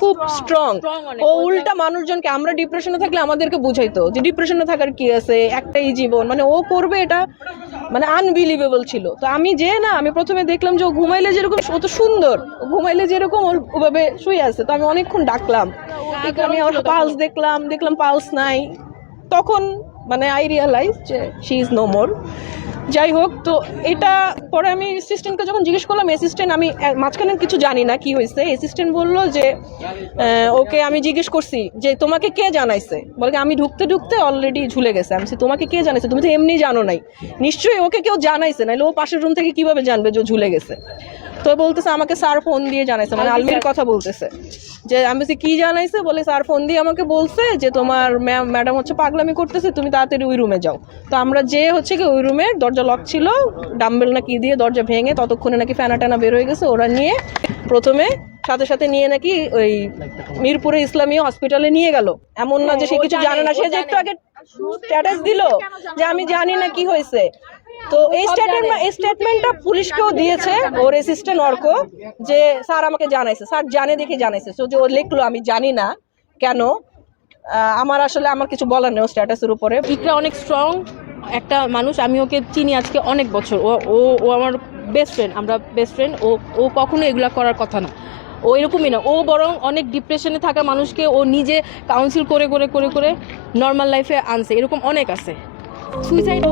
খুব স্ট্রং। ও উল্টা মানুষজনকে, আমরা ডিপ্রেশনে থাকলে আমাদেরকে বুঝাইতো যে ডিপ্রেশনে থাকার কি আছে, একটাই জীবন, মানে ও করবে এটা মানে আনবিলিভেবল ছিল। তো আমি প্রথমে দেখলাম যে ও ঘুমাইলে যেরকম, ও তো সুন্দর, ঘুমাইলে যেরকম ওভাবে শুয়ে আছে। তো আমি অনেকক্ষণ ডাকলাম, আমি ওর পালস দেখলাম পালস নাই। তখন মানে আই রিয়ালাইজ যে শি ইজ নো মোর। যাই হোক, তো এটা পরে আমি অ্যাসিস্ট্যান্টকে যখন জিজ্ঞেস করলাম, অ্যাসিস্ট্যান্ট, আমি মাঝখানে কিছু জানি না কি হয়েছে, অ্যাসিস্ট্যান্ট বললো যে ওকে আমি জিজ্ঞেস করছি যে তোমাকে কে জানাইছে, বলে আমি ঢুকতে অলরেডি ঝুলে গেছে। আমি তোমাকে কে জানাইছে, তুমি তো এমনি জানো নাই, নিশ্চয়ই ওকে কেউ জানাইছে, নাহলে ও পাশের রুম থেকে কিভাবে জানবে যে ঝুলে গেছে। তো বলতেছে আমাকে স্যার ফোন দিয়ে জানাইছে, মানে আলমির কথা বলতেছে। যে আমি কি জানাইছে, বলে স্যার ফোন দিয়ে আমাকে বলছে যে তোমার ম্যাডাম হচ্ছে পাগলামি করতেছে, তুমি তাড়াতাড়ি ওই রুমে যাও। তো আমরা যে হচ্ছে কি ওই রুমের দরজা লক ছিল, ডাম্বেল না কি দিয়ে দরজা ভেঙে, ততক্ষণে নাকি ফ্যানা টানা বের হয়ে গেছে। ওরা নিয়ে প্রথমে সাথে নিয়ে নাকি ওই মিরপুরে ইসলামী হসপিটালে নিয়ে গেল। এমন না যে সে কিছু জানে না, সে যে একটু আগে স্ট্যাটাস দিল যে আমি জানি না কি হয়েছে। তো এই স্টেটমেন্টটা পুলিশকেও দিয়েছে ওর অ্যাসিস্ট্যান্ট অর্ক, যে স্যার আমাকে জানাইছে, স্যার জানে দেখে জানাইছে। তো যে ও লিখলো আমি জানি না কেন, আমার কিছু বলার নেই স্ট্যাটাসের উপরে। ইকরা অনেক স্ট্রং একটা মানুষ, আমি ওকে চিনি আজকে অনেক বছর। ও আমার বেস্ট ফ্রেন্ড, আমরা বেস্ট ফ্রেন্ড। ও কখনো এগুলা করার কথা না, ও এরকমই না। ও বরং অনেক ডিপ্রেশনে থাকা মানুষকে ও নিজে কাউন্সিল করে নর্মাল লাইফে আনছে, এরকম অনেক আছে। সুইসাইড